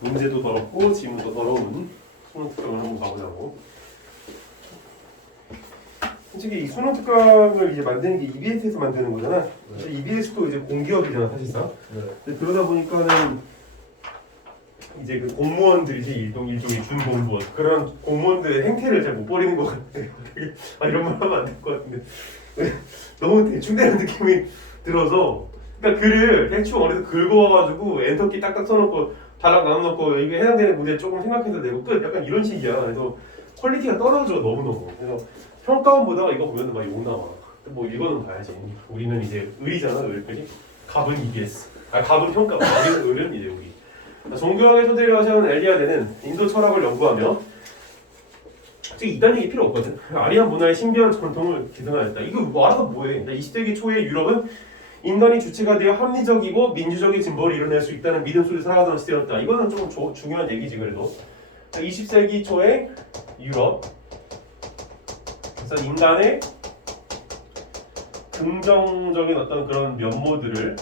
문제도 더럽고 지문도 더러운 수능 특강을 한번 가보자고. 솔직히 이 수능 특강을 이제 만드는 게 EBS에서 만드는 거잖아. 근데 EBS도 이제 공기업이잖아 사실상. 근데 그러다 보니까는 이제 그 공무원들이지 일종의 준공무원 그런 공무원들의 행태를 잘 못 버리는 것 같아. 이런 말 하면 안 될 것 같은데 너무 대충되는 느낌이 들어서. 그러니까 글을 대충 어디서 긁어와가지고 엔터키 딱딱 써놓고 달랑 나눠놓고 이게 해당되는 문제 조금 생각해서 내고 끝. 약간 이런 식이야. 그래서 퀄리티가 떨어져 너무너무. 그래서 평가원 보다가 이거 보면 막 욕 나와. 뭐 이거는 봐야지. 우리는 이제 을이잖아, 을. 그지? 갑은 EBS. 갑은 평가원. 우리는 을은 이제 우리. 종교학의 토대를 하시는 엘리아데는 인도 철학을 연구하며 솔직히 이딴 얘기 필요 없거든. 아리안 문화의 신비한 전통을 기승하였다. 이거 뭐 알아서 뭐해. 20세기 초의 유럽은 인간이 주체가 되어 합리적이고 민주적인 진보를 이뤄낼 수 있다는 믿음 속에 살아가던 시대였다. 이거는 좀 중요한 얘기지 그래도. 20세기 초의 유럽. 그래서 인간의 긍정적인 어떤 그런 면모들을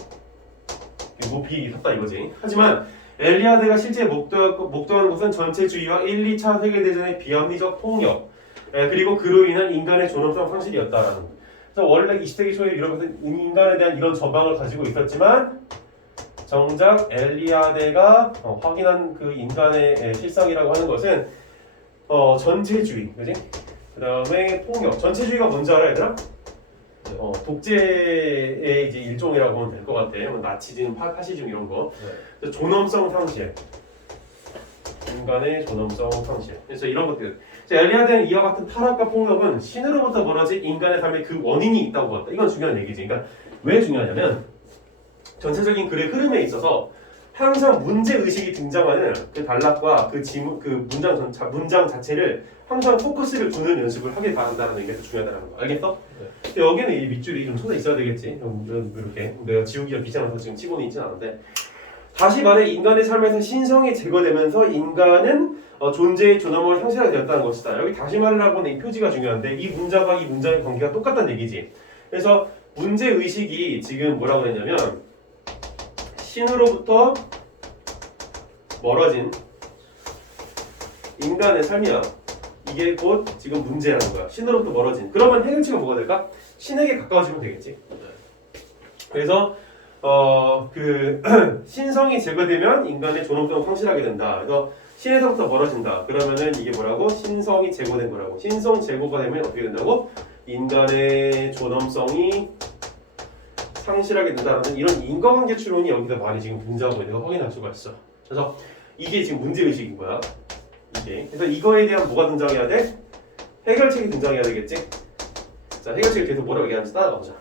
높이 섰다 이거지. 하지만 엘리아데가 실제 목도하는 것은 전체주의와 1, 2차 세계대전의 비합리적 폭력 그리고 그로 인한 인간의 존엄성 상실이었다라는 거. 그래서 원래 20세기 초에 유럽에서는 인간에 대한 이런 전망을 가지고 있었지만 정작 엘리아데가 확인한 그 인간의 실상이라고 하는 것은 전체주의, 그지? 그 다음에 폭력. 전체주의가 뭔지 알아, 얘들아? 독재의 이제 일종이라고 하면 될 것 같아. 나치즘, 파시즘 이런 거. 네. 존엄성 상실. 인간의 존엄성 상실. 그래서 이런 것들. 엘리아데는 이와 같은 타락과 폭력은 신으로부터 벌어진 인간의 삶에 그 원인이 있다고 봤다. 이건 중요한 얘기지. 그러니까 왜 중요하냐면 전체적인 글의 흐름에 있어서 항상 문제 의식이 등장하는 그 단락과 그 지문, 그 문장 자체를 항상 포커스를 두는 연습을 하길 바란다는 얘기가 중요하다는 거. 알겠어? 네. 근데 여기는 이 밑줄이 좀 쏟아 있어야 되겠지. 이렇게 내가 지우기가 귀찮아서 지금 치고는 있진 않은데. 다시 말해 인간의 삶에서 신성이 제거되면서 인간은 존재의 존엄을 상실하게 되었다는 것이다. 여기 다시 말하라고 하는 이 표지가 중요한데 이 문장과 이 문장의 관계가 똑같다는 얘기지. 그래서 문제 의식이 지금 뭐라고 했냐면 신으로부터 멀어진 인간의 삶이야. 이게 곧 지금 문제라는 거야. 신으로부터 멀어진. 그러면 해결책은 뭐가 될까? 신에게 가까워지면 되겠지. 그래서 그 신성이 제거되면 인간의 존엄성을 상실하게 된다. 그래서 신에서부터 멀어진다. 그러면은 이게 뭐라고? 신성이 제거된 거라고. 신성 제거가 되면 어떻게 된다고? 인간의 존엄성이 상실하게 된다는 이런 인과관계 추론이 여기서 많이 지금 등장하고 있는 걸 확인할 수가 있어. 그래서 이게 지금 문제의식인 거야. 이게. 그래서 이거에 대한 뭐가 등장해야 돼? 해결책이 등장해야 되겠지? 자, 해결책을 계속 뭐라고 얘기하는지 따라가 보자.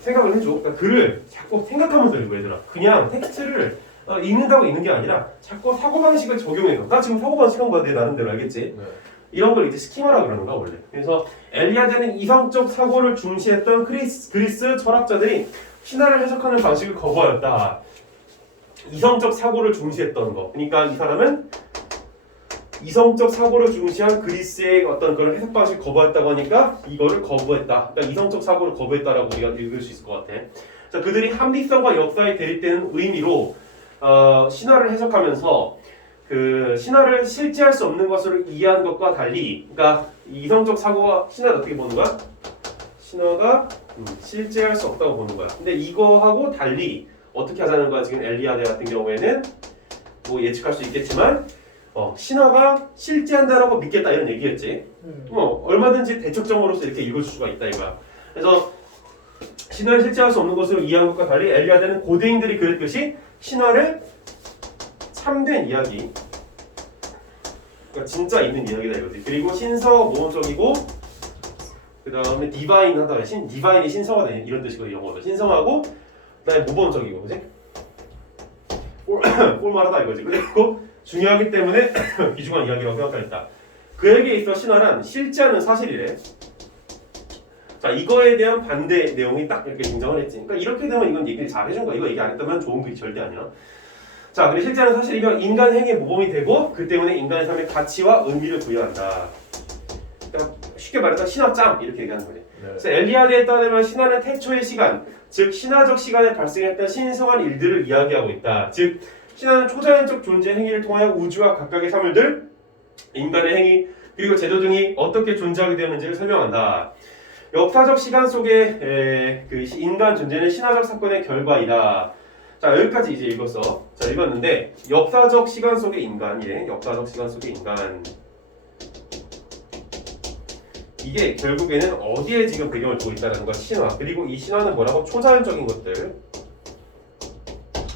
생각을 해줘. 그러니까 글을 자꾸 생각하면서 읽어 얘들아. 그냥 텍스트를 읽는다고 읽는 게 아니라 자꾸 사고방식을 적용해서. 나 지금 사고방식 한 거야 내 나름대로 알겠지? 네. 이런 걸 이제 스키마라 그러는 거야 원래. 그래서 엘리아데는 이성적 사고를 중시했던 그리스 철학자들이 신화를 해석하는 방식을 거부하였다. 이성적 사고를 중시했던 거. 그러니까 이 사람은 이성적 사고를 중시한 그리스의 어떤 그런 해석 방식을 거부했다고 하니까 이거를 거부했다. 그러니까 이성적 사고를 거부했다라고 우리가 읽을 수 있을 것 같아. 자, 그들이 합리성과 역사에 대립되는 의미로 신화를 해석하면서 그 신화를 실제할 수 없는 것으로 이해한 것과 달리, 그러니까 이성적 사고가 신화를 어떻게 보는 거야? 신화가 실제할 수 없다고 보는 거야. 근데 이거하고 달리 어떻게 하자는 거야? 지금 엘리아데 같은 경우에는 뭐 예측할 수 있겠지만 신화가 실제한다라고 믿겠다 이런 얘기였지. 얼마든지 대척점으로서 이렇게 읽을 수가 있다 이거야. 그래서 신화를 실제할 수 없는 것으로 이해한 것과 달리 엘리아데는 고대인들이 그랬듯이 신화를 참된 이야기, 그러니까 진짜 있는 이야기다 이거지. 그리고 신성어 모범적이고 그 다음에 디바인하다. 디바인이 신성하다 이런 뜻이거든 영어로. 신성하고 그다음에 모범적이고, 그지? 꼴말하다 이거지. 그리고 중요하기 때문에 귀중한 이야기라고 생각하겠다. 그에게 있어 신화란 실제하는 사실이래. 자, 이거에 대한 반대 내용이 딱 이렇게 등장을 했지. 그러니까 이렇게 되면 이건 얘기를 잘 해준 거야. 이거 얘기 안 했다면 좋은 글이 절대 아니야. 자, 근데 실제하는 사실이면 인간 행위의 모범이 되고 그 때문에 인간의 삶의 가치와 의미를 부여한다. 그러니까 쉽게 말해서 신화짱 이렇게 얘기하는 거지. 네. 그래서 엘리아데에 따르면 신화는 태초의 시간, 즉 신화적 시간에 발생했던 신성한 일들을 이야기하고 있다. 즉 신화는 초자연적 존재 행위를 통하여 우주와 각각의 사물들, 인간의 행위, 그리고 제도 등이 어떻게 존재하게 되었는지를 설명한다. 역사적 시간 속에 그 인간 존재는 신화적 사건의 결과이다. 자, 여기까지 이제 읽었어. 자, 읽었는데 역사적 시간 속의 인간, 역사적 시간 속의 인간, 이게 결국에는 어디에 지금 배경을 두고 있다는 거, 신화. 그리고 이 신화는 뭐라고? 초자연적인 것들,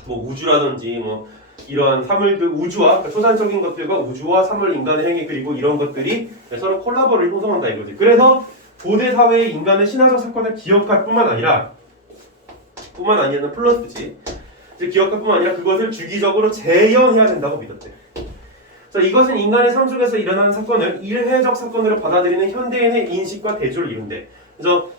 뭐 우주라든지 뭐 이러한 사물들, 우주와 그러니까 초자연적인 것들과 우주와 사물, 인간의 행위, 그리고 이런 것들이 서로 콜라보를 형성한다 이거지. 그래서 고대 사회의 인간은 신화적 사건을 기억할 뿐만 아니라 플러스지. 즉 기억할 뿐만 아니라 그것을 주기적으로 재현해야 된다고 믿었대. 그래서 이것은 인간의 삶 속에서 일어나는 사건을 일회적 사건으로 받아들이는 현대인의 인식과 대조를 이룬대. 그래서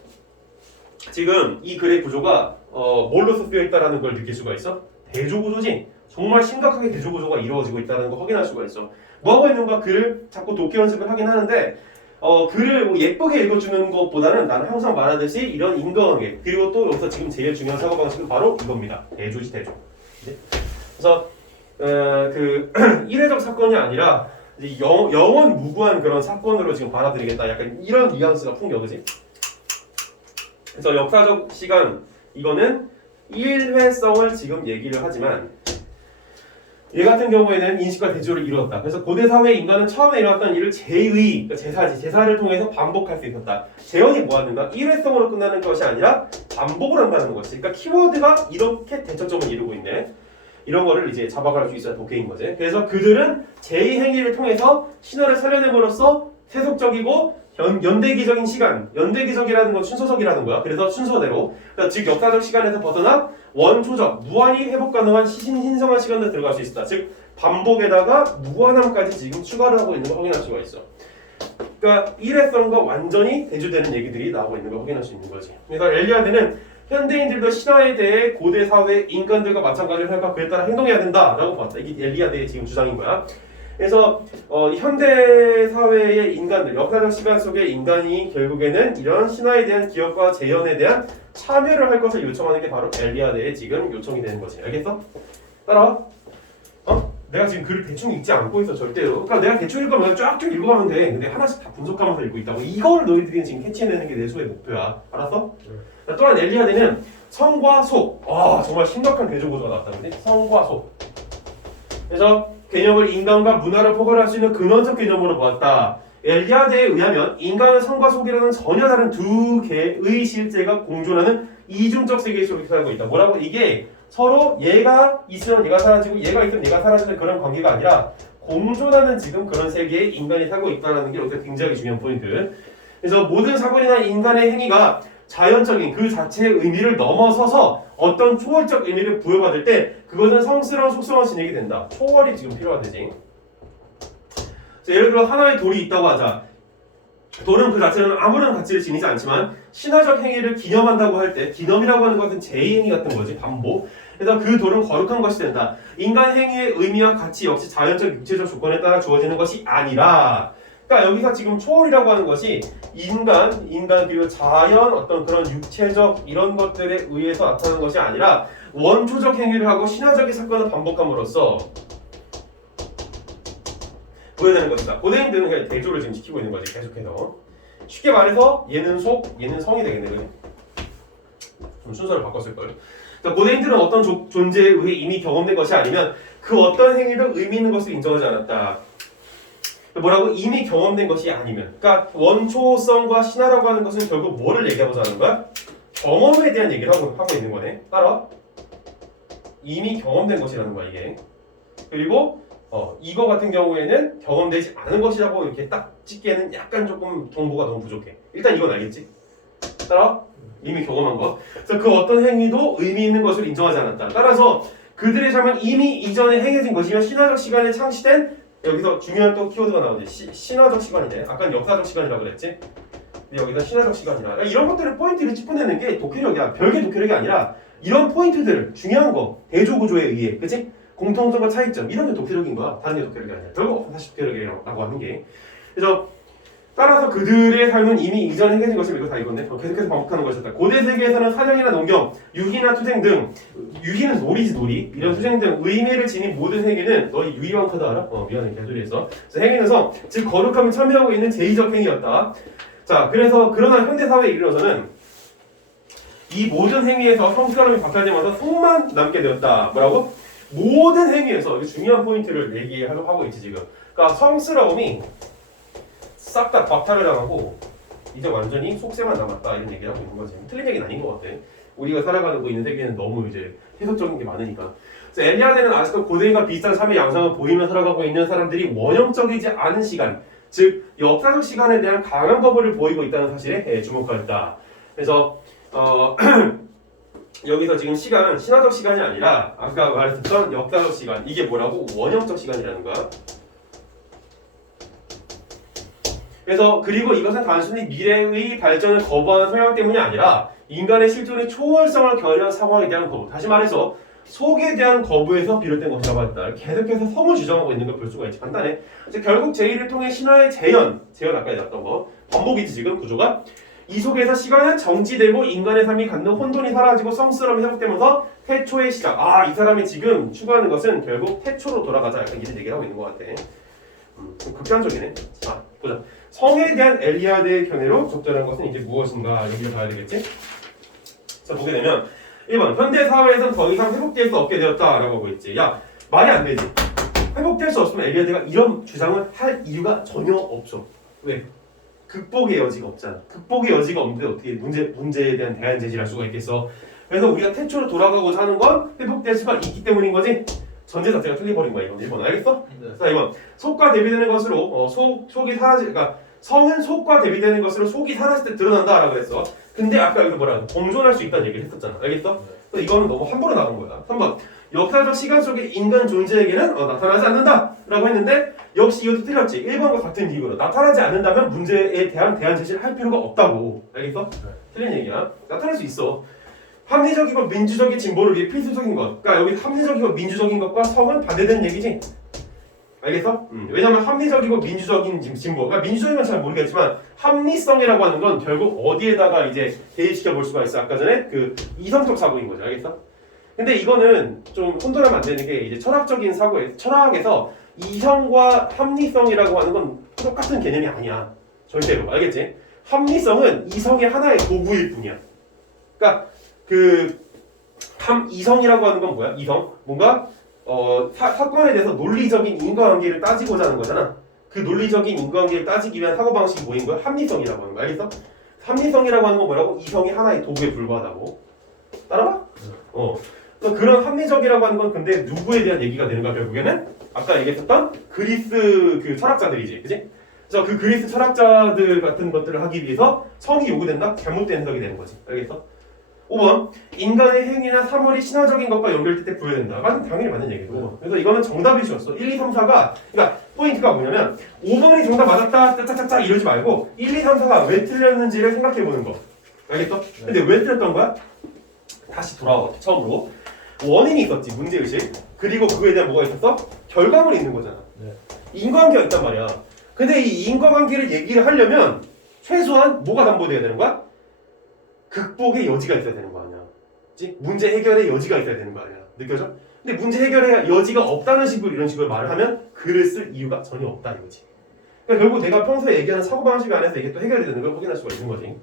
지금 이 글의 구조가 뭘로서 쓰여 있다라는 걸 느낄 수가 있어? 대조 구조지. 정말 심각하게 대조 구조가 이루어지고 있다는 걸 확인할 수가 있어. 뭐 하고 있는가? 글을 자꾸 독해 연습을 하긴 하는데 글을 뭐 예쁘게 읽어주는 것보다는 나는 항상 말하듯이 이런 인과관계, 그리고 또 여기서 지금 제일 중요한 사고방식은 바로 이겁니다. 대조지, 대조. 네? 그래서 그 일회적 사건이 아니라 이제 영원 무구한 그런 사건으로 지금 받아들이겠다. 약간 이런 뉘앙스가 풍겨, 그지? 그래서 역사적 시간, 이거는 일회성을 지금 얘기를 하지만 얘 같은 경우에는 인식과 대조를 이루었다. 그래서 고대 사회의 인간은 처음에 일어났던 일을 제의, 그러니까 제사를 통해서 반복할 수 있었다. 재현이 뭐 하는가? 일회성으로 끝나는 것이 아니라 반복을 한다는 것이. 그러니까 키워드가 이렇게 대척점을 이루고 있네. 이런 거를 이제 잡아갈 수 있어야 독해인 거지. 그래서 그들은 제의 행위를 통해서 신화를 살려냄으로써 세속적이고 연대기적인 시간, 연대기적이라는 건 순서적이라는 거야. 그래서 순서대로, 그러니까 즉 역사적 시간에서 벗어나 원초적, 무한히 회복 가능한 신성한 시간도 들어갈 수 있다. 즉 반복에다가 무한함까지 지금 추가를 하고 있는 걸 확인할 수가 있어. 그러니까 일회성과 완전히 대조되는 얘기들이 나오고 있는 걸 확인할 수 있는 거지. 그래서 엘리아드는 현대인들도 신화에 대해 고대 사회 인간들과 마찬가지로 생각하고 그에 따라 행동해야 된다라고 봤다. 이게 엘리아드의 지금 주장인 거야. 그래서 현대 사회의 인간들, 역사적 시간 속의 인간이 결국에는 이런 신화에 대한 기억과 재현에 대한 참여를 할 것을 요청하는 게 바로 엘리아드의 지금 요청이 되는 거지. 알겠어? 따라와. 내가 지금 글을 대충 읽지 않고 있어, 절대로. 그러니까 내가 대충 읽으면 쫙쫙 읽어가면 돼. 근데 하나씩 다 분석하면서 읽고 있다고. 이걸 너희들이 지금 캐치해내는 게 내 수의 목표야. 알았어? 또한 엘리아드는 성과 속. 정말 심각한 대조 구조가 나왔다. 근데 성과 속. 그래서 개념을 인간과 문화를 포괄할 수 있는 근원적 개념으로 보았다. 엘리아드에 의하면 인간은 성과 속이라는 전혀 다른 두 개의 실제가 공존하는 이중적 세계 속에 살고 있다. 뭐라고? 이게 서로 얘가 있으면 얘가 사라지고 얘가 있으면 얘가 사라지는 그런 관계가 아니라 공존하는 지금 그런 세계에 인간이 살고 있다는 게 여기서 굉장히 중요한 포인트. 그래서 모든 사건이나 인간의 행위가 자연적인 그 자체의 의미를 넘어서서 어떤 초월적 의미를 부여받을 때 그것은 성스러운 속성을 지니게 된다. 초월이 지금 필요하대지. 예를 들어 하나의 돌이 있다고 하자. 돌은 그 자체는 아무런 가치를 지니지 않지만 신화적 행위를 기념한다고 할 때, 기념이라고 하는 것은 제행위 같은 거지, 반복. 그래서 그 돌은 거룩한 것이 된다. 인간 행위의 의미와 가치 역시 자연적 육체적 조건에 따라 주어지는 것이 아니라, 그러니까 여기서 지금 초월이라고 하는 것이 인간 그리고 자연 어떤 그런 육체적 이런 것들에 의해서 나타나는 것이 아니라 원초적 행위를 하고 신화적인 사건을 반복함으로써 보여내는 것이다. 고대인들은 그냥 대조를 지금 시키고 있는 거지, 계속해서. 쉽게 말해서 얘는 속, 얘는 성이 되겠네. 그래? 좀 순서를 바꿨을걸. 그러니까 고대인들은 어떤 존재에 의해 이미 경험된 것이 아니면 그 어떤 행위를 의미 있는 것을 인정하지 않았다. 뭐라고? 이미 경험된 것이 아니면. 그러니까 원초성과 신화라고 하는 것은 결국 뭐를 얘기하고자 하는 거야? 경험에 대한 얘기를 하고 있는 거네. 따라 이미 경험된 것이라는 거야, 이게. 그리고 이거 같은 경우에는 경험되지 않은 것이라고 이렇게 딱 찍기에는 약간 조금 정보가 너무 부족해. 일단 이건 알겠지? 따라 이미 경험한 거. 그래서 그 어떤 행위도 의미 있는 것을 인정하지 않았다. 따라서 그들의 삶은 이미 이전에 행해진 것이며 신화적 시간에 창시된, 여기서 중요한 또 키워드가 나오지. 신화적 시간이네. 아까 역사적 시간이라고 그랬지? 근데 여기서 신화적 시간이라. 이런 것들을 포인트를 짚어내는 게 독해력이야. 별개 독해력이 아니라 이런 포인트들, 중요한 거, 대조구조에 의해, 그치? 공통점과 차이점, 이런 게 독해력인 거야. 다른 게 독해력이 아니라. 결국 사실 독해력이라고 하는 게. 그래서 따라서 그들의 삶은 이미 이전에 행해진 것을 이거 다 읽었네. 계속해서 반복하는 것이었다. 고대 세계에서는 사냥이나 농경, 유희나 투쟁 등 유희는 놀이지 놀이 이런 투쟁 등 의미를 지닌 모든 행위는 너희 유희왕 카드 알아? 미안해 개소리했어. 행위는서 즉 거룩함을 참여하고 있는 제의적 행위였다. 자 그래서 그러나 현대 사회에 이르러서는 이 모든 행위에서 성스러움이 박탈되면서 속만 남게 되었다. 뭐라고? 모든 행위에서 중요한 포인트를 얘기하고 있지 지금. 그러니까 성스러움이 싹 다 박탈을 당하고 이제 완전히 속세만 남았다 이런 얘기를 하고 있는 거지. 틀린 얘기는 아닌 것 같아. 우리가 살아가고 있는 세계는 너무 이제 해석적인 게 많으니까. 그래서 엘리야드는 아직도 고대인과 비슷한 삶의 양상을 보이며 살아가고 있는 사람들이 원형적이지 않은 시간, 즉 역사적 시간에 대한 강한 거부를 보이고 있다는 사실에 주목하였다. 그래서 여기서 지금 시간, 신화적 시간이 아니라 아까 말했었던 역사적 시간, 이게 뭐라고? 원형적 시간이라는 거야. 그래서 그리고 이것은 단순히 미래의 발전을 거부하는 성향 때문이 아니라 인간의 실존의 초월성을 겨냥한 상황에 대한 거부. 다시 말해서 속에 대한 거부에서 비롯된 것이라고 했다. 계속해서 성을 주장하고 있는 걸 볼 수가 있지. 간단해. 결국 제1을 통해 신화의 재현 아까 얘기했던 거 반복이지 지금 구조가. 이 속에서 시간은 정지되고 인간의 삶이 갖는 혼돈이 사라지고 성스러움이 회복되면서 태초의 시작. 이 사람이 지금 추구하는 것은 결국 태초로 돌아가자. 약간 이런 얘기를 하고 있는 것 같아. 극단적이네. 자 보자. 성에 대한 엘리야드의 견해로 적절한 것은 이제 무엇인가 여기를 봐야 되겠지? 자 보게 되면 1번 현대 사회에서는 더 이상 회복될 수 없게 되었다라고 하고 있지. 야 말이 안 되지. 회복될 수 없으면 엘리야드가 이런 주장을 할 이유가 전혀 없어. 왜? 극복의 여지가 없잖아. 극복의 여지가 없는데 어떻게 문제에 대한 대안 제시를 할 수가 있겠어. 그래서 우리가 태초로 돌아가고자 하는 건 회복될 수가 있기 때문인 거지. 전제 자체가 틀려버린 거야. 이건 1번 알겠어? 네. 자 2번 속과 대비되는 것으로 속이 그러니까 성은 속과 대비되는 것으로 속이 사라질 때 드러난다 라고 그랬어. 근데 아까 여기 뭐라 공존할 수 있다는 얘기를 했었잖아. 알겠어? 네. 이거는 너무 함부로 나간 거야. 3번 역사적 시간 속에 인간 존재에게는 나타나지 않는다 라고 했는데 역시 이것도 틀렸지. 1번과 같은 이유로 나타나지 않는다면 문제에 대한 대안 제시를 할 필요가 없다고. 알겠어? 네. 틀린 얘기야. 나타날 수 있어. 합리적이고 민주적인 진보를 위해 필수적인 것. 그러니까 여기 합리적이고 민주적인 것과 성은 반대되는 얘기지. 알겠어? 왜냐면 합리적이고 민주적인 진보. 그러니까 민주적인 건 잘 모르겠지만 합리성이라고 하는 건 결국 어디에다가 이제 대입시켜 볼 수가 있어. 아까 전에 그 이성적 사고인 거죠. 알겠어? 근데 이거는 좀 혼돈하면 안 되는 게 이제 철학적인 사고에 철학에서 이성과 합리성이라고 하는 건 똑같은 개념이 아니야. 절대로. 알겠지? 합리성은 이성의 하나의 도구일 뿐이야. 그러니까 이성이라고 하는 건 뭐야? 이성? 뭔가 사건에 대해서 논리적인 인과관계를 따지고자 하는 거잖아. 그 논리적인 인과관계를 따지기 위한 사고방식이 뭐인 거야? 합리성이라고 하는 거야. 알겠어? 합리성이라고 하는 건 뭐라고? 이성이 하나의 도구에 불과하다고. 따라와? 그런 합리적이라고 하는 건 근데 누구에 대한 얘기가 되는가 결국에는? 아까 얘기했었던 그리스 그 철학자들이지. 그치? 그래서 그 그리스 철학자들 같은 것들을 하기 위해서 성이 요구된다? 잘못된 해석이 되는 거지. 알겠어? 5번 인간의 행위나 사물이 신화적인 것과 연결될 때 부여된다. 당연히 맞는 얘기고. 그래서 이거는 정답이 쉬웠어. 1, 2, 3, 4가 그러니까 포인트가 뭐냐면 5번이 정답 맞았다 짝짝짝짝 이러지 말고 1, 2, 3, 4가 왜 틀렸는지를 생각해보는 거. 알겠어? 근데 왜 틀렸던 거야? 다시 돌아와 처음으로. 원인이 있었지. 문제의식. 그리고 그거에 대한 뭐가 있었어? 결과물이 있는 거잖아. 네. 인과관계가 있단 말이야. 근데 이 인과관계를 얘기를 하려면 최소한 뭐가 담보돼야 되는 거야? 극복의 여지가 있어야 되는 거 아니야. 그치? 문제 해결의 여지가 있어야 되는 거 아니야. 느껴져? 근데 문제 해결의 여지가 없다는 식으로 이런 식으로 말을 하면 글을 쓸 이유가 전혀 없다 이거지. 그러니까 결국 내가 평소에 얘기하는 사고방식 안에서 이게 또 해결이 되는 걸 확인할 수가 있는 거지.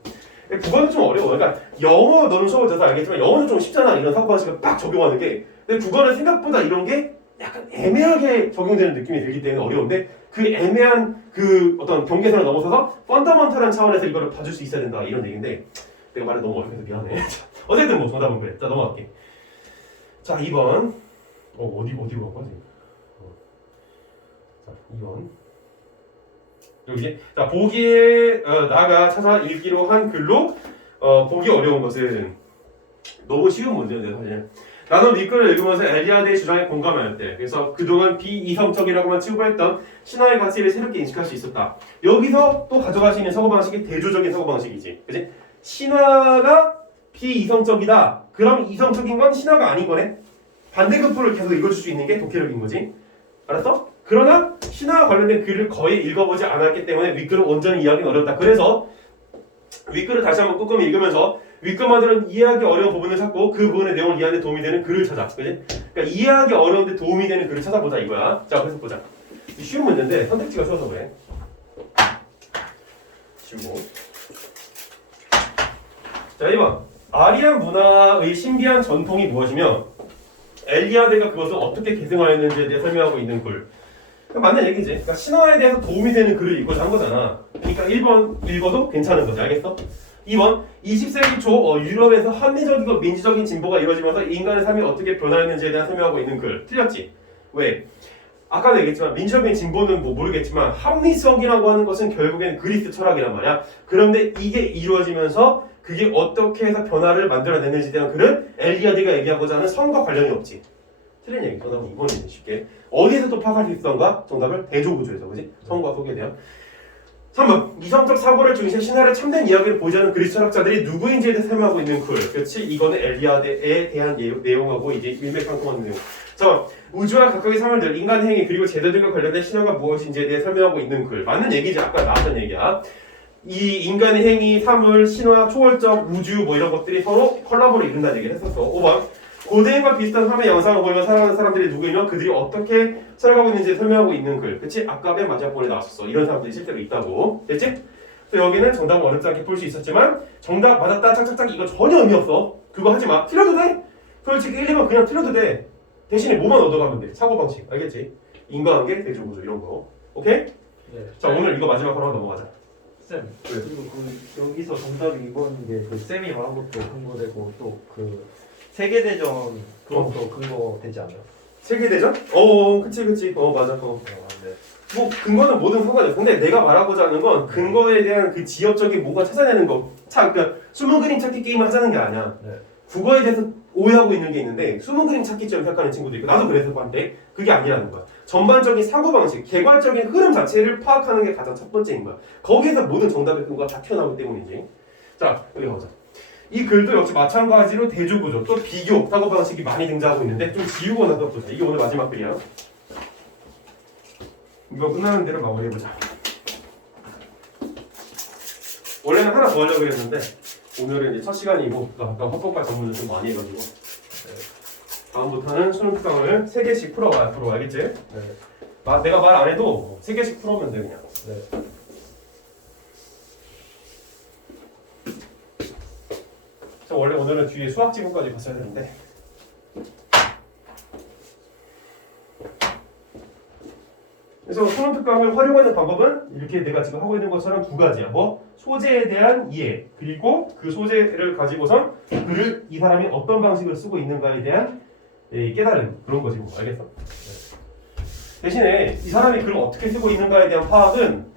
국어는 좀 어려워. 그러니까 영어 너는 수업을 들어서 알겠지만 영어는 좀 쉽잖아. 이런 사고방식을 딱 적용하는 게. 근데 국어는 생각보다 이런 게 약간 애매하게 적용되는 느낌이 들기 때문에 어려운데 그 애매한 그 어떤 경계선을 넘어서서 펀더먼탈한 차원에서 이거를 봐줄 수 있어야 된다 이런 얘기인데 내가 말을 너무 어렵게 해서 미안해. 어쨌든 뭐 정답은 그래. 자 넘어갈게. 자 2번 어디로 갈 거지? 자 2번 여기 자 보기에 나가 찾아 읽기로 한 글로 보기 어려운 것은 너무 쉬운 문제인데 사실 나는 이 글을 읽으면서 엘리야드의 주장에 공감하였대. 그래서 그동안 비이성적이라고만 치부했던 신화의 가치를 새롭게 인식할 수 있었다. 여기서 또 가져갈 수 있는 사고방식이 대조적인 사고방식이지. 그치? 신화가 비이성적이다. 그럼 이성적인 건 신화가 아닌 거네. 반대급부를 계속 읽어줄 수 있는 게 독해력인 거지. 알았어? 그러나 신화와 관련된 글을 거의 읽어보지 않았기 때문에 윗글을 온전히 이해하기는 어렵다. 그래서 윗글을 다시 한번 꼼꼼히 읽으면서 윗글만들은 이해하기 어려운 부분을 찾고 그 부분의 내용을 이해하는 데 도움이 되는 글을 찾아. 그지? 그러니까 이해하기 어려운데 도움이 되는 글을 찾아보자 이거야. 자, 그래서 보자. 쉬운 문제인데 선택지가 쉬워서 그래. 쉬워. 자, 1번. 아리안 문화의 신비한 전통이 무엇이며 엘리아드가 그것을 어떻게 계승하였는지에 대해 설명하고 있는 글. 맞는 얘기지. 그러니까 신화에 대해서 도움이 되는 글을 읽고자 한 거잖아. 그러니까 1번 읽어도 괜찮은 거지. 알겠어? 2번 20세기 초 유럽에서 합리적이고 민주적인 진보가 이루어지면서 인간의 삶이 어떻게 변화했는지에 대한 설명하고 있는 글. 틀렸지? 왜? 아까도 얘기했지만 민주적인 진보는 뭐 모르겠지만 합리성이라고 하는 것은 결국엔 그리스 철학이란 말이야. 그런데 이게 이루어지면서 그게 어떻게 해서 변화를 만들어냈는지에 대한 글은 엘리아드가 얘기하고자 하는 성과 관련이 없지. 틀린 얘기. 정답은 2번이지. 쉽게. 어디에서 또 파악할 수 있던가? 정답을 대조구조에서. 그지? 성과 소개에 대한. 3번. 이성적 사고를 중시해 신화를 참된 이야기를 보여주는 그리스 철학자들이 누구인지에 대해 설명하고 있는 글. 그렇지? 이거는 엘리아드에 대한 내용하고 이제 일맥상통하는 내용. 자, 우주와 각각의 상황들, 인간 행위 그리고 제도들과 관련된 신화가 무엇인지에 대해 설명하고 있는 글. 맞는 얘기지. 아까 나왔던 얘기야. 이 인간의 행위, 사물, 신화, 초월적, 우주 뭐 이런 것들이 서로 콜라보를 이룬다는 얘기를 했었어. 5번. 고대인과 비슷한 삶의 양상을 보이며 살아가는 사람들이 누구이며 그들이 어떻게 살아가고 있는지 설명하고 있는 글. 그치? 아까 맨 마지막 번에 나왔었어. 이런 사람들이 실제로 있다고. 됐지? 그래서 여기는 정답은 어렵지 않게 풀 수 있었지만 정답 맞았다 짝짝짝 이거 전혀 의미 없어. 그거 하지 마. 틀려도 돼. 솔직히 1, 2번 그냥 틀려도 돼. 대신에 뭐만 얻어가면 돼. 사고방식. 알겠지? 인과관계, 대조구조 이런 거. 오케이? 네. 자, 오늘 이거 마지막으로 하나 넘어가자. 쌤, 그리고 그 여기서 정답이 이거인 게그 쌤이 말한 것도 근거되고 또 그 세계대전 그것도 근거 되지 않아요? 세계대전? 그치. 맞아. 네. 뭐 근거는 뭐든 상관이 없어. 근데 내가 말하고자 하는 건 근거에 대한 그 지엽적인 뭔가 찾아내는 거. 그러니까 숨은 그림 찾기 게임을 하자는 게 아니야. 네. 국어에 대해서 오해하고 있는 게 있는데 숨은 그림 찾기처럼 생각하는 친구도 있고 나도 그래서 봤는데 그게 아니라는 거야. 전반적인 사고방식, 개괄적인 흐름 자체를 파악하는 게 가장 첫 번째인 거야. 거기에서 모든 정답의 근거가 다 튀어나오기 때문이지. 자, 여기 가보자. 이 글도 역시 마찬가지로 대조구조, 또 비교, 사고방식이 많이 등장하고 있는데 좀 지우고 나서 보자. 이게 오늘 마지막 글이야. 이거 끝나는 대로 마무리해보자. 원래는 하나 더 하려고 했는데 오늘은 이제 첫 시간이고 아까 헌법과 전문을 좀 많이 해가지고 다음부터는 수능 특강을 3개씩 풀어와 앞으로. 알겠지? 네. 내가 말 안 해도 3개씩 풀어오면 돼 그냥. 네. 원래 오늘은 뒤에 수학 지문까지 봤어야 되는데 그래서 수능 특강을 활용하는 방법은 이렇게 내가 지금 하고 있는 것처럼 두 가지야. 뭐 소재에 대한 이해 그리고 그 소재를 가지고선 글을 이 사람이 어떤 방식을 쓰고 있는가에 대한 깨달음 그런 거지 뭐. 알겠어? 대신에 이 사람이 글을 어떻게 쓰고 있는가에 대한 파악은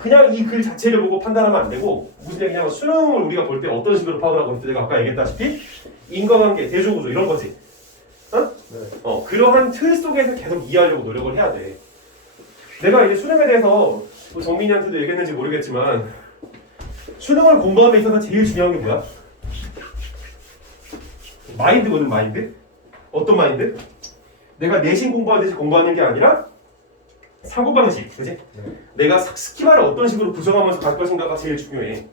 그냥 이 글 자체를 보고 판단하면 안 되고 무슨 얘기냐면 수능을 우리가 볼 때 어떤 식으로 파악을 하고 있어. 내가 아까 얘기했다시피 인과관계, 대조구조 이런 거지. 네. 그러한 틀 속에서 계속 이해하려고 노력을 해야 돼. 내가 이제 수능에 대해서 뭐 정민이한테도 얘기했는지 모르겠지만 수능을 공부함에 있어서 제일 중요한 게 뭐야? 마인드거든. 마인드. 어떤 마인드? 내가 내신 공부하듯이 공부하는 게 아니라 사고방식, 그치? 네. 내가 스키마를 어떤 식으로 구성하면서 갈 것인가가 제일 중요해.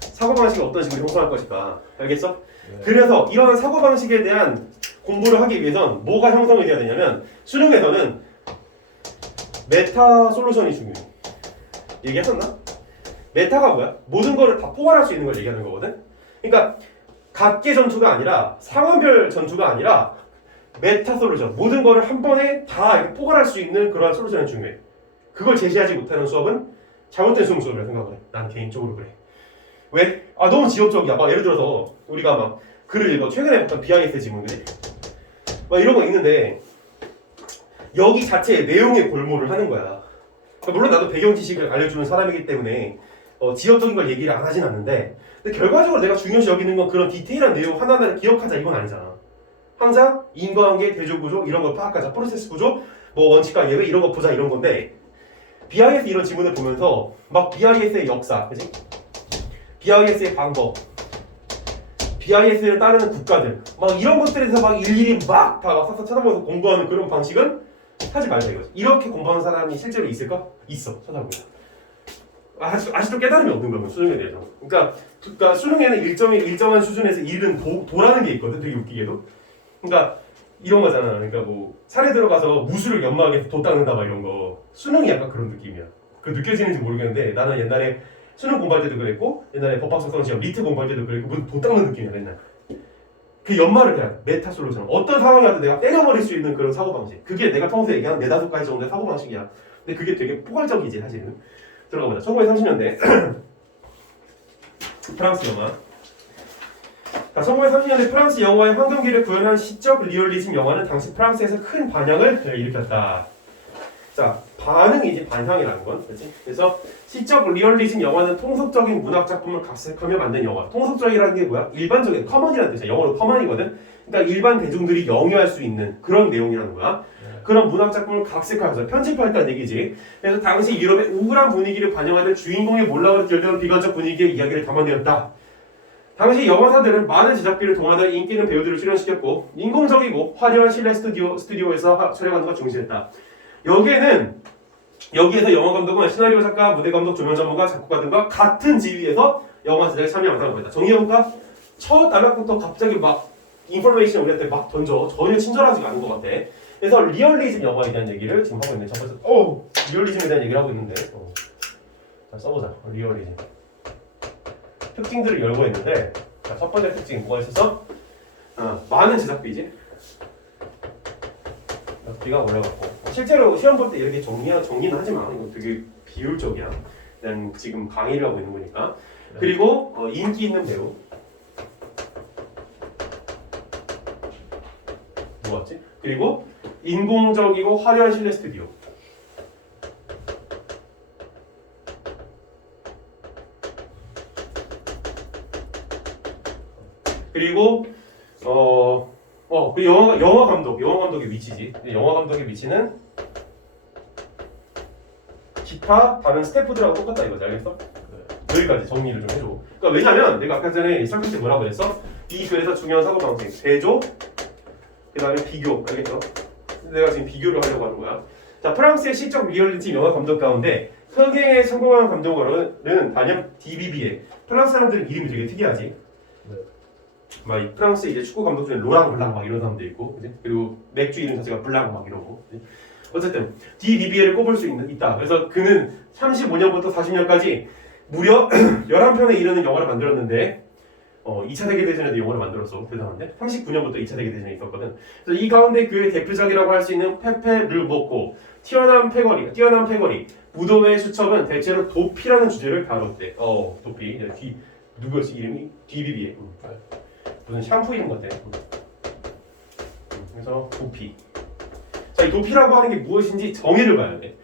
사고방식을 어떤 식으로 형성할 것인가. 알겠어? 네. 그래서 이러한 사고방식에 대한 공부를 하기 위해선 뭐가 형성이 돼야 되냐면 수능에서는 메타 솔루션이 중요해. 얘기했었나? 메타가 뭐야? 모든 거를 다 포괄할 수 있는 걸 얘기하는 거거든? 그러니까 각계 전투가 아니라 상황별 전투가 아니라 메타 솔루션, 모든 거를 한 번에 다 이렇게 포괄할 수 있는 그러한 솔루션이 중요해. 그걸 제시하지 못하는 수업은 잘못된 수업이라고 생각을 해. 난 개인적으로 그래. 왜? 너무 지엽적이야. 막 예를 들어서 우리가 막 글을 읽어. 최근에 봤던 BIS 지문들이 막 이런 거 있는데 여기 자체의 내용의 골몰을 하는 거야. 물론 나도 배경 지식을 알려주는 사람이기 때문에 지엽적인 걸 얘기를 안 하진 않는데 근데 결과적으로 내가 중요시 여기는 건 그런 디테일한 내용 하나하나를 기억하자 이건 아니잖아. 항상 인과관계, 대조구조 이런 걸 파악하자. 프로세스 구조, 뭐 원칙과 예외 이런 거 보자 이런 건데 BIS 이런 지문을 보면서 막 BIS의 역사, 그치? BIS의 방법, BIS를 따르는 국가들 막 이런 것들에 대해서 막 일일이 막 다 싹싹 찾아보면서 공부하는 그런 방식은 하지 말자 이거지. 이렇게 공부하는 사람이 실제로 있을까? 있어. 찾아보면. 아직도 깨달음이 없는 거고 수능에 대해서. 그러니까 수능에는 일정한 수준에서 일은 도라는 게 있거든. 되게 웃기게도. 그러니까 이런 거잖아. 그러니까 뭐 산에 들어가서 무술을 연마하게 도 닦는다 막 이런 거. 수능이 약간 그런 느낌이야. 그 느껴지는지 모르겠는데 나는 옛날에 수능 공부할 때도 그랬고 옛날에 법학사건 시험 리트 공부할 때도 그랬고 무슨 도 닦는 느낌이야 맨날. 그 연마를 해야 돼. 메타솔루션. 어떤 상황이 와도 내가 때려버릴 수 있는 그런 사고방식. 그게 내가 평소에 얘기하는 4-5가지 정도의 사고방식이야. 근데 그게 되게 포괄적이지 사실은. 들어가 보자. 1930년대 프랑스 영화. 자, 1930년대 프랑스 영화의 황금기를 구현한 시적 리얼리즘 영화는 당시 프랑스에서 큰 반향을 일으켰다. 자, 반응이지 반향이라는 건, 그렇지? 그래서 시적 리얼리즘 영화는 통속적인 문학 작품을 각색하며 만든 영화. 통속적이라는 게 뭐야? 일반적인 커먼이라는 뜻이야. 영어로 커먼이거든. 그러니까 일반 대중들이 영위할 수 있는 그런 내용이라는 거야. 그런 문학 작품을 각색하면서 편집했다는 얘기지. 그래서 당시 유럽의 우울한 분위기를 반영하는 주인공의 몰락으로 결정한 비관적 분위기의 이야기를 담아내었다. 당시 영화사들은 많은 제작비를 동원하여 인기 있는 배우들을 출연시켰고 인공적이고 화려한 실내 스튜디오에서 촬영하는 것 중시했다. 여기에서 영화 감독은 시나리오 작가, 무대 감독, 조명 전문가, 작곡가 등과 같은 지위에서 영화 제작에 참여한다고 보였다. 정리해볼까? 첫 단락부터 갑자기 막 인포메이션 우리한테 막 던져. 전혀 친절하지가 않은 것 같아. 그래서 리얼리즘 영화에 대한 얘기를 지금 하고 있는데 첫 번째 리얼리즘에 대한 얘기를 하고 있는데 자 써보자. 리얼리즘 특징들을 열고 있는데 자, 첫 번째 특징 뭐가 있었어? 많은 제작비지. 비가 올라갔고 실제로 시험 볼 때 이렇게 정리는 하지만 이거 되게 비율적이야. 난 지금 강의를 하고 있는 거니까. 그리고 인기 있는 배우 뭐였지? 그리고 인공적이고 화려한 실내 스튜디오. 그리고 그 영화 감독의 위치지. 영화 감독의 위치는 기타 다른 스태프들하고 똑같다 이거지. 알겠어? 여기까지 정리를 좀 해줘. 그러니까 왜냐면 내가 아까 전에 설명 때 뭐라고 했어? 이 글에서 중요한 사고방식 대조 그 다음에 비교. 알겠죠? 내가 지금 비교를 하려고 하는 거야. 자, 프랑스의 시적 리얼리즘 영화 감독 가운데 흥행에 성공한 감독으로는 단연 DBB에. 프랑스 사람들은 이름이 되게 특이하지. 막 프랑스 이제 축구 감독 중에 로랑 블랑 막 이런 사람도 있고, 그치? 그리고 맥주 이름 자체가 블랑 막 이러고. 그치? 어쨌든 DBB에를 꼽을 수 있다. 그래서 그는 35년부터 40년까지 무려 11편에 이르는 영화를 만들었는데 2차 세계대전에도 영화를 만들었어. 대단한데? 39년부터 2차 세계대전이 있었거든. 그래서 이 가운데 그의 대표작이라고 할 수 있는 페페 르보코, 뛰어난 패거리, 무도회의 수첩은 대체로 도피라는 주제를 다뤘대. 도피. 누구였지? 이름이? DBB에. 무슨 샴푸 이름 같아. 그래서 도피. 자, 이 도피라고 하는 게 무엇인지 정의를 봐야 돼.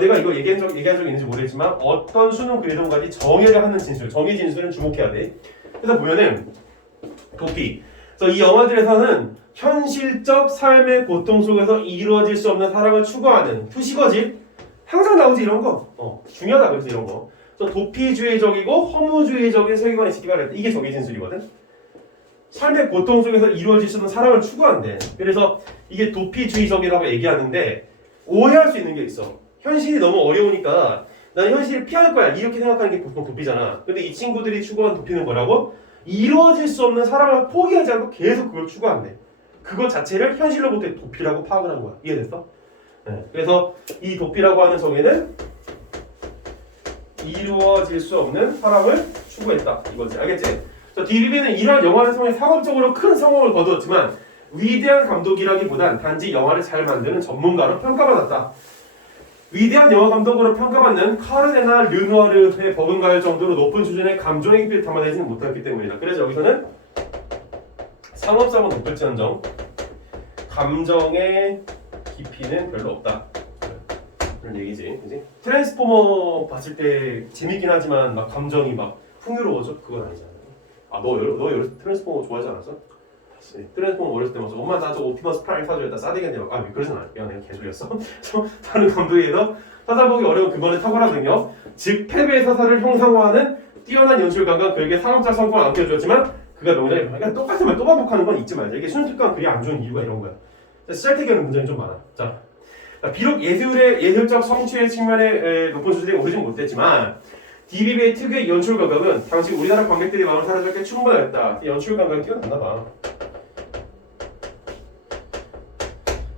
내가 이거 얘기한 적이 있는지 모르겠지만 어떤 수능 그래도까지 정의를 하는 진술, 정의 진술은 주목해야 돼. 그래서 보면은 도피. 그래서 이 영화들에서는 현실적 삶의 고통 속에서 이루어질 수 없는 사랑을 추구하는 투시거집 항상 나오지 이런 거. 중요하다 그래서 이런 거. 그래서 도피주의적이고 허무주의적인 세계관이 지키가 이게 정의 진술이거든. 삶의 고통 속에서 이루어질 수 있는 사랑을 추구한대. 그래서 이게 도피주의적이라고 얘기하는데 오해할 수 있는 게 있어. 현실이 너무 어려우니까 나는 현실을 피할 거야. 이렇게 생각하는 게 보통 도피잖아. 근데 이 친구들이 추구한 도피는 뭐라고? 이루어질 수 없는 사랑을 포기하지 않고 계속 그걸 추구한대. 그것 자체를 현실로부터의 도피라고 파악을 한 거야. 이해됐어? 네. 그래서 이 도피라고 하는 정의는 이루어질 수 없는 사랑을 추구했다. 이거지. 알겠지? DBB는 이러한 영화를 통해 상업적으로 큰 성공을 거두었지만 위대한 감독이라기보단 단지 영화를 잘 만드는 전문가로 평가받았다. 위대한 영화 감독으로 평가받는 카르네나 르누아르에 버금갈 정도로 높은 수준의 감정의 깊이를 담아내지는 못했기 때문이다. 그래서 여기서는 상업성은 높을지언정 감정의 깊이는 별로 없다. 그런 얘기지. 그치? 트랜스포머 봤을 때 재밌긴 하지만 막 감정이 막 풍요로워져? 그건 아니잖아. 너 트랜스포머 좋아하지 않았어? 트랜스포머 어렸을 때 막 엄마 나 저 옵티머스 프라임 사줘야 싸대겠네 막 왜 그러진 않아. 야 내가 개소리였어. 다른 감독에 의해서 찾아보기 어려운 그만의 탁월한 능력 즉 패배의 서사를 형상화하는 뛰어난 연출감과 그에게 상업적 성공을 안겨주었지만 그가 명작에 그러니까 똑같은 말 또 반복하는 건 잊지 말자. 이게 수능 특강 그리 안 좋은 이유가 이런 거야. 시작되기에는 문제는 좀 많아. 자, 비록 예술적 성취의 측면에 높은 수준에 오르진 못했지만 DBB의 특유의 연출 감각은 당시 우리나라 관객들이 마음을 사로잡기 충분했다. 연출 감각이 뛰어났나 봐.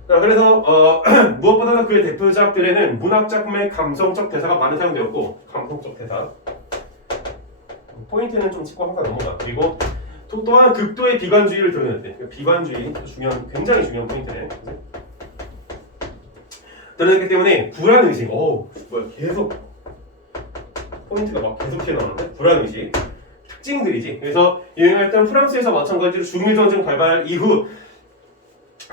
자, 그래서 무엇보다도 그의 대표작들에는 문학작품의 감성적 대사가 많이 사용되었고 감성적 대사 포인트는 좀 짚고 항상 넘어가. 그리고 또한 극도의 비관주의를 드러냈대. 비관주의 굉장히 중요한 포인트네. 드러냈기 때문에 불안의식 뭐야 계속 포인트가 막 계속 튀어나오는데 불안의식 특징들이지. 그래서 유행했던 프랑스에서 마찬가지로 중미전쟁 발발 이후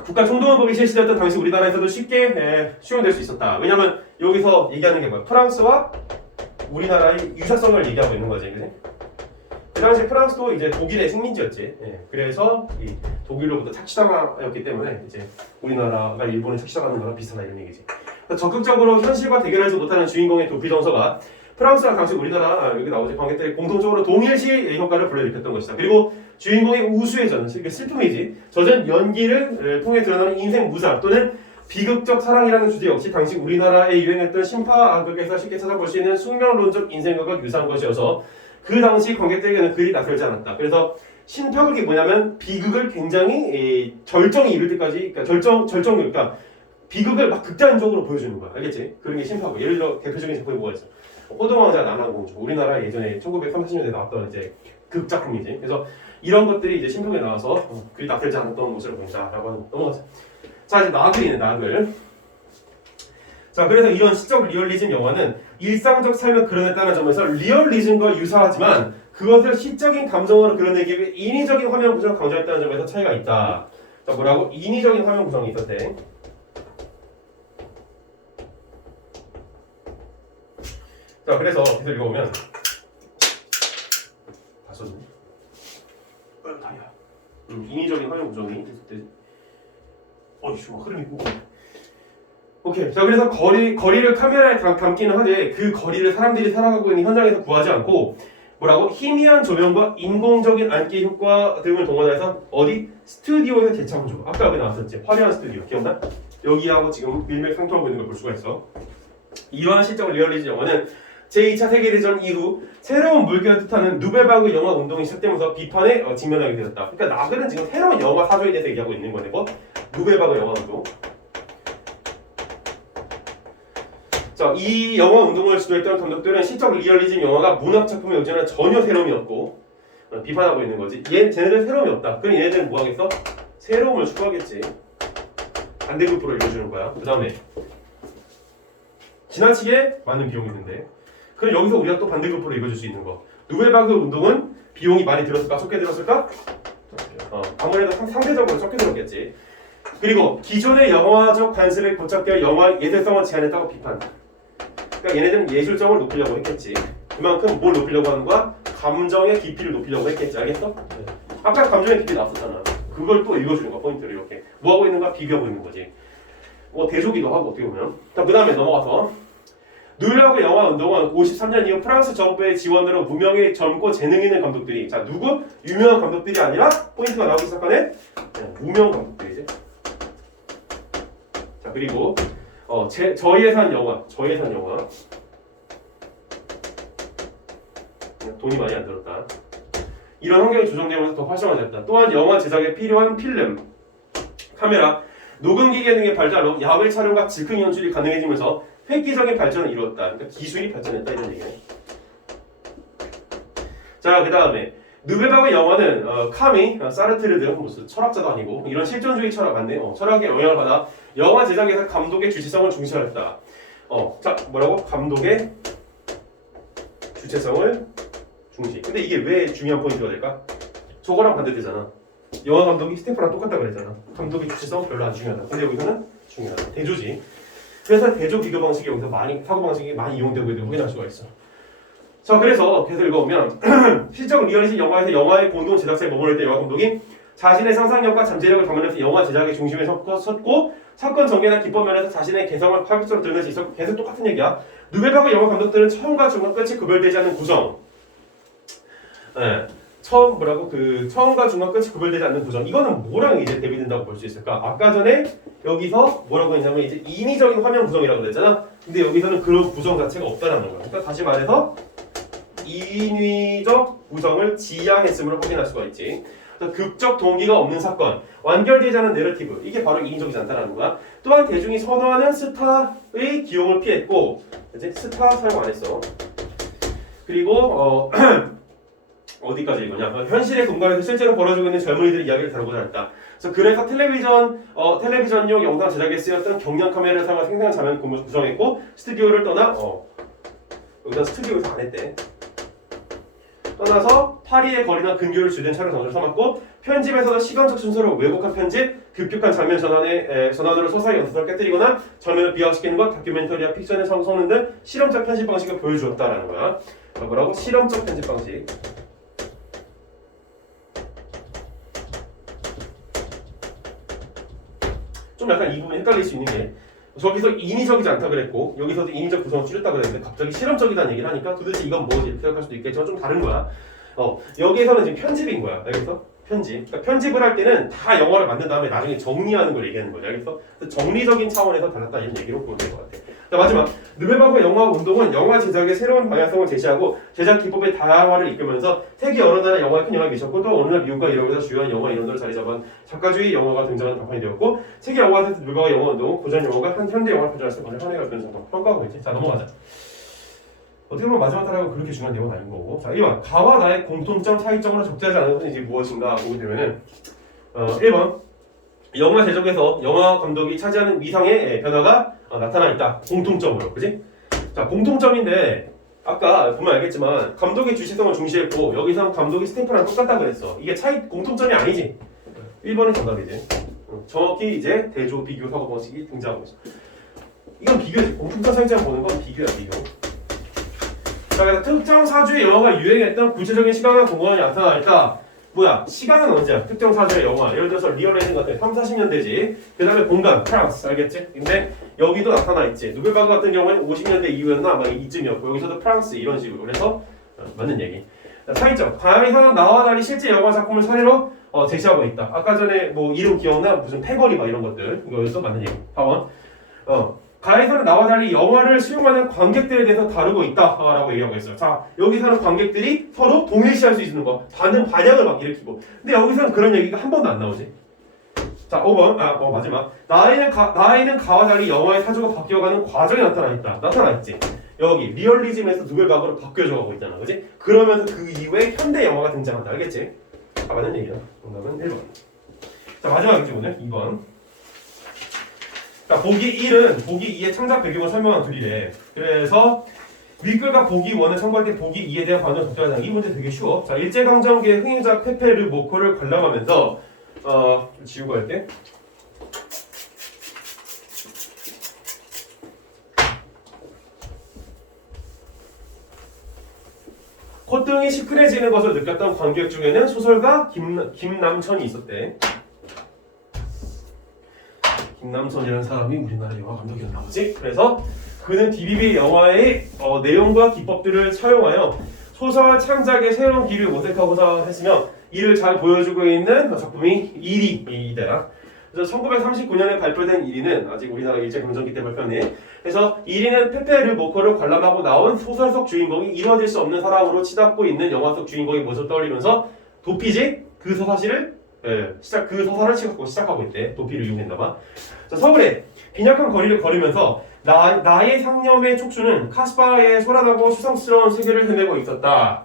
국가 총동원법이 실시되었던 당시 우리나라에서도 쉽게 수용될 수 있었다. 왜냐면 여기서 얘기하는 게 뭐야? 프랑스와 우리나라의 유사성을 얘기하고 있는 거지, 그지? 그 당시 프랑스도 이제 독일의 식민지였지. 그래서 이 독일로부터 착취당하였기 때문에 이제 우리나라가 일본에 착취당하는 거랑 비슷하다 이런 얘기지. 적극적으로 현실과 대결하지 못하는 주인공의 도피 정서가 프랑스와 당시 우리나라 여기 나오지 관객들이 공통적으로 동일시 효과를 불러일으켰던 것이다. 그리고 주인공의 우수해전, 슬픔이지 젖은 연기를 통해 드러나는 인생 무상 또는 비극적 사랑이라는 주제 역시 당시 우리나라에 유행했던 신파 악극에서 쉽게 찾아볼 수 있는 숙명론적 인생극과 유사한 것이어서 그 당시 관객들에게는 그리 낯설지 않았다. 그래서 신파극이 뭐냐면 비극을 굉장히 절정이 이를 때까지 그러니까 그러니까 비극을 막 극단적으로 보여주는 거야. 알겠지? 그런 게 신파극. 예를 들어 대표적인 작품이 뭐가 있어? 호동왕자 난항공주. 우리나라 예전에 1930년대에 나왔던 이제 극작품이지. 그래서 이런 것들이 이제 신평에 나와서 그리 낯설지 않았던 모습을 보인다라고 하는 거. 넘어가자. 자, 이제 나글이네, 나글. 자, 그래서 이런 시적 리얼리즘 영화는 일상적 삶을 그려냈다는 점에서 리얼리즘과 유사하지만 그것을 시적인 감정으로 그려내기 위해 인위적인 화면 구성을 강조했다는 점에서 차이가 있다. 자, 뭐라고? 인위적인 화면 구성이 있었대. 자, 그래서 계속 읽어보면 다 썼네. 다리야. 인위적인 화면 구성이 있을 때 어이씨, 흐름이 고 오케이. 자, 그래서 거리를 카메라에 담기는 하되 그 거리를 사람들이 살아가고 있는 현장에서 구하지 않고 뭐라고? 희미한 조명과 인공적인 안개 효과 등을 동원해서 어디? 스튜디오에서 재창조. 아까 여기 나왔었지. 화려한 스튜디오. 기억나? 여기하고 지금 일맥상통하고 있는 걸 볼 수가 있어. 이러한 시적 리얼리즘 영화는 제2차 세계대전 이후 새로운 물결을 뜻하는 누베바그 영화 운동이 시작되면서 비판에 직면하게 되었다. 그러니까 나그는 지금 새로운 영화 사조에 대해서 얘기하고 있는 거네. 누베바그 영화 운동. 자, 이 영화 운동을 주도했던 감독들은 시적 리얼리즘 영화가 문학 작품의 요지는 전혀 새로움이 없고 비판하고 있는 거지. 쟤네들은 새로움이 없다. 그럼 얘네들은 뭐 하겠어? 새로움을 추구하겠지. 반대급부로 읽어주는 거야. 그 다음에 지나치게 많은 비용이 든대. 그럼 여기서 우리가 또 반대급부로 읽어줄 수 있는 거. 누베바그 운동은 비용이 많이 들었을까? 적게 들었을까? 아무래도 상대적으로 적게 들었겠지. 그리고 기존의 영화적 관습에 고착되어 영화의 예술성을 제한했다고 비판. 그러니까 얘네들은 예술성을 높이려고 했겠지. 그만큼 뭘 높이려고 하는 거야? 감정의 깊이를 높이려고 했겠지. 알겠어? 아까 감정의 깊이 나왔었잖아. 그걸 또 읽어주는 거야. 포인트를 이렇게. 뭐 하고 있는가? 비교하고 있는 거지. 뭐 대조기도 하고 어떻게 보면. 자, 그 다음에 넘어가서 누베바그 영화 운동은 53년 이후 프랑스 정부의 지원으로 무명의 젊고 재능 있는 감독들이 자 누구? 유명한 감독들이 아니라 포인트가 나오기 시작하네. 무명 감독들이지. 자, 그리고 저예산 영화 돈이 많이 안 들었다. 이런 환경이 조정되면서 더 활성화됐다. 또한 영화 제작에 필요한 필름, 카메라, 녹음기 기능의 발달로 야외 촬영과 즉흥 연출이 가능해지면서 획기적인 발전을 이루었다. 그러니까 기술이 발전했다 이런 얘기네. 자, 그 다음에 누베바그 영화는 카미, 사르트르 등 무슨 철학자도 아니고 이런 실존주의 철학 맞네. 철학의 영향을 받아 영화 제작에서 감독의 주체성을 중시하였다. 자, 뭐라고? 감독의 주체성을 중시. 근데 이게 왜 중요한 포인트가 될까? 저거랑 반대되잖아. 영화 감독이 스태프랑 똑같다 그랬잖아. 감독의 주체성 별로 안 중요하다. 근데 여기서는 중요하다. 대조지. 그래서 대조 비교 방식이 여기서 사고 방식이 많이 이용되고 있는 걸 확인할 수가 있어. 자, 그래서 계속 읽어보면 실적 리얼리즘 영화에서 영화의 공동 제작사에 머무를 때 영화 감독이 자신의 상상력과 잠재력을 담아내서 영화 제작의 중심에 섰고 사건 전개나 기법 면에서 자신의 개성을 파격적으로 드러낼 수 있었고 계속 똑같은 얘기야. 누베바그 영화 감독들은 처음과 중간 끝이 구별되지 않는 구성. 처음과 중간 끝이 구별되지 않는 구성. 이거는 뭐랑 이제 대비된다고 볼 수 있을까? 아까 전에 여기서 뭐라고 했냐면 이제 인위적인 화면 구성이라고 그랬잖아. 근데 여기서는 그런 구성 자체가 없다라는 거야. 그러니까 다시 말해서 인위적 구성을 지향했음을 확인할 수가 있지. 극적 동기가 없는 사건, 완결되지 않은 내러티브, 이게 바로 인위적이지 않다라는 거야. 또한 대중이 선호하는 스타의 기용을 피했고, 이제 스타 사용 안 했어. 그리고 어디까지 이거냐? 현실의 공간에서 실제로 벌어지고 있는 젊은이들의 이야기를 다루고자 했다. 그래서 텔레비전용 영상 제작에 쓰였던 경량 카메라를 사용한 생생한 장면 구성했고, 스튜디오를 떠나 여기서 스튜디오에서 안 했대. 떠나서 파리의 거리나 근교를 주된 촬영 장소로 삼았고, 편집에서도 시간적 순서를 왜곡한 편집, 급격한 장면 전환으로 서사의 연속성을 깨뜨리거나 장면을 비화시키는 것, 다큐멘터리와 픽션의 성능 등 실험적 편집 방식을 보여주었다라는 거야. 뭐라고? 실험적 편집 방식. 좀 약간 이 부분이 헷갈릴 수 있는 게, 저기서 인위적이지 않다 그랬고 여기서도 인위적 구성을 줄였다 그랬는데 갑자기 실험적이다는 얘기를 하니까 도대체 이건 뭐지 이렇게 생각할 수도 있겠지만 좀 다른 거야. 여기에서는 지금 편집인 거야. 알겠어? 편집. 그러니까 편집을 할 때는 다 영화를 만든 다음에 나중에 정리하는 걸 얘기하는 거야. 알겠어? 정리적인 차원에서 달랐다 이런 얘기로 보면 될 것 같아. 자, 마지막 느베바흐 영화 운동은 영화 제작의 새로운 방향성을 제시하고 제작 기법의 다양화를 이끌면서 세계 여러 나라 영화에 큰 영향을 미쳤고, 또 어느 날 미국과 유럽에서 주요한 영화 이론으로 자리 잡은 작가주의 영화가 등장하는 발판이 되었고, 세계 영화에서 느베바흐 영화 운동은 고전 영화가 현대 영화를 표현할 때 한 해가 되는 정도 평가하고 있지. 자, 넘어가자. 어떻게 보면 마지막 타락은 그렇게 중요한 내용은 아닌 거고. 자, 1번 가와 나의 공통점, 차이점으로 적절하지 않은 것은 이제 무엇인가 보게 되면은 1번 영화 제작에서 영화 감독이 차지하는 위상의 변화가 나타나 있다. 공통점으로, 그지? 자, 공통점인데 아까 보면 알겠지만 감독의 주체성을 중시했고 여기서 감독이 스탬프랑 똑같다 그랬어. 이게 공통점이 아니지. 1번이 정답이지. 정확히 이제 대조 비교 사고 방식이 등장하고 있어. 이건 비교지. 공통점 차이점 보는 건 비교야, 비교. 자, 그래서 특정 사주의 영화가 유행했던 구체적인 시간과 공간이 나타나 있다. 뭐야? 시간은 언제야? 특정 사주의 영화. 예를 들어서 리얼레이징 같은 3, 40년대지. 그 다음에 공간, 프랑스. 알겠지? 근데 여기도 나타나 있지. 누벨바흐 같은 경우에는 50년대 이후였나? 아마 이쯤이었고 여기서도 프랑스 이런 식으로. 그래서 맞는 얘기. 자, 차이점. 가에서는 나와 달리 실제 영화 작품을 사례로 제시하고 있다. 아까 전에 뭐 이름 기억나? 무슨 패거리 막 이런 것들. 이거에서 맞는 얘기. 4번. 가에서는 나와 달리 영화를 수용하는 관객들에 대해서 다루고 있다라고 얘기하고 있어요. 자, 여기서는 관객들이 서로 동일시할 수 있는 거, 반향을 막 일으키고. 근데 여기서는 그런 얘기가 한 번도 안 나오지. 자, 5번. 마지막. 나에는 가와 달리 영화의 사조가 바뀌어가는 과정이 나타나 있지. 여기 리얼리즘에서 누벨바흐로 바뀌어져 가고 있잖아, 그렇지? 그러면서 그 이후에 현대 영화가 등장한다, 알겠지? 맞는 얘기야. 정답은 1번. 자, 마지막이지 오늘 2번. 자, 보기 1은 보기 2의 창작 배경을 설명한 글이래. 그래서 윗글과 보기 1을 참고할 때 보기 2에 대한 반응을 적절하다. 이 문제 되게 쉬워. 자, 일제강점기의 흥행자 페페르 모코를 관람하면서 지우고 할게. 콧등이 시큰해지는 것을 느꼈던 관객 중에는 소설가 김남천이 있었대. 김남천이라는 사람이 우리나라 영화 감독이었나 보지? 그래서 그는 DBB 영화의 내용과 기법들을 차용하여 소설 창작의 새로운 길을 모색하고자 했으며 이를 잘 보여주고 있는 작품이 1위이다. 그래서 1939년에 발표된 1위는 아직 우리나라 일제강점기 때 발표네. 그래서 1위는 페페르 모코를 관람하고 나온 소설 속 주인공이 이루어질 수 없는 사랑으로 치닫고 있는 영화 속 주인공의 모습을 떠올리면서 도피지 그 서사시를 그 서사를 시작하고 있대. 도피를 이용했나봐. 자, 서울에 빈약한 거리를 걸으면서 나의 상념의 촉수는 카스파의 소란하고 수상스러운 세계를 헤매고 있었다.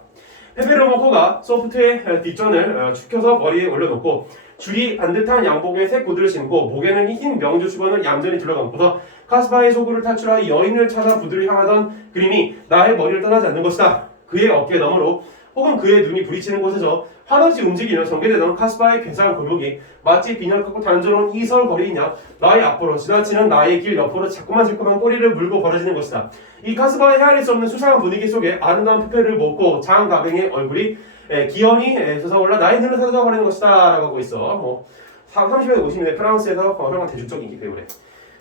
페페르 모코가 소프트의 뒷전을 축혀서 머리에 올려놓고 줄이 반듯한 양복에 새 구두를 신고 목에는 흰 명주 수건을 얌전히 둘러감고서 카스파의 소굴을 탈출하여 여인을 찾아 부두를 향하던 그림이 나의 머리를 떠나지 않는 것이다. 그의 어깨 너머로 혹은 그의 눈이 부딪히는 곳에서 한없이 움직이며 전개되던 카스파의 괴상한 골목이 마치 빈약하고 단조로운 이설거리이냐 나의 앞으로 지나치는 나의 길 옆으로 자꾸만 꼬리를 물고 벌어지는 것이다. 이 카스파의 헤아릴 수 없는 수상한 분위기 속에 아름다운 페페를 먹고 장가뱅의 얼굴이 기연이 솟아올라 나의 눈을 사로잡아버리는 것이다 라고 하고 있어. 뭐 30년대 50년대 프랑스에서 활용한 대중적 인기 배우래.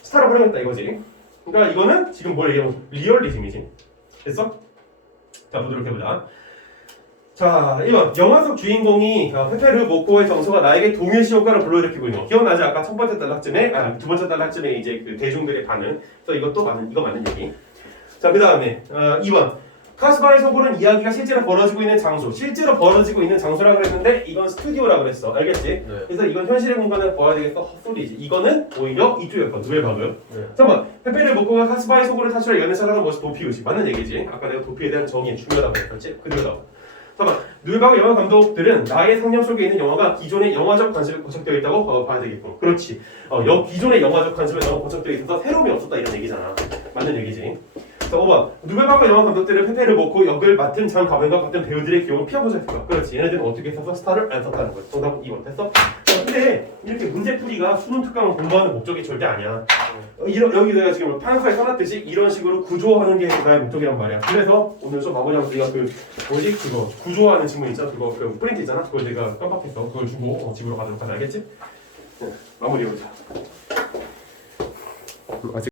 스타를 활용했다 이거지. 그러니까 이거는 지금 뭘 얘기하면 리얼리즘이지. 됐어? 자, 보도록 해보자. 자, 1번. 영화 속 주인공이 페페르 모코의 정서가 나에게 동일시 효과를 불러일으키고 있는 거. 기억나지? 아까 첫 번째 단락쯤에, 두 번째 단락쯤에 이제 그 대중들의 반응. 그래서 이것도 이거 맞는 얘기. 자, 그 다음에, 2번. 카스바의 소굴은 이야기가 실제로 벌어지고 있는 장소. 실제로 벌어지고 있는 장소라고 그랬는데, 이건 스튜디오라고 그랬어. 알겠지? 네. 그래서 이건 현실의 공간을 봐야 되겠어. 헛소리지. 이거는 오히려 이쪽이었건, 누에박은. 네. 잠깐만. 페페르 모코가 카스바의 소굴을 탈출해 연애 사랑하는 것이 도피의식. 맞는 얘기지. 아까 내가 도피에 대한 정의 중요하다고 했었지? 그대로다. 잠깐만, 누에바그 영화 감독들은 나의 상념 속에 있는 영화가 기존의 영화적 관심에 고착되어 있다고 봐야 되겠고, 그렇지. 기존의 영화적 관심에 너무 고착되어 있어서 새로움이 없었다 이런 얘기잖아. 맞는 얘기지. 자, 5번. 누에바그 영화 감독들은 페페르 모코 역을 맡은 장 가벤과 같은 배우들의 기용을 피하고자 했을까? 그렇지. 얘네들은 어떻게 써서 스타를 안 썼다는 거야. 정답은 2번. 됐어? 자, 근데 이렇게 문제풀이가 수능 특강을 공부하는 목적이 절대 아니야. 여기 내가 지금 파란색에 써놨듯이 이런 식으로 구조하는 게 나의 목적이란 말이야. 그래서 오늘 좀 마무리하면 우리가 그거 구조하는 질문 있잖아. 그거 그 프린트 있잖아. 그걸 내가 깜빡했어. 그걸 주고 집으로 가도록 하자. 알겠지? 네, 마무리해보자. 아직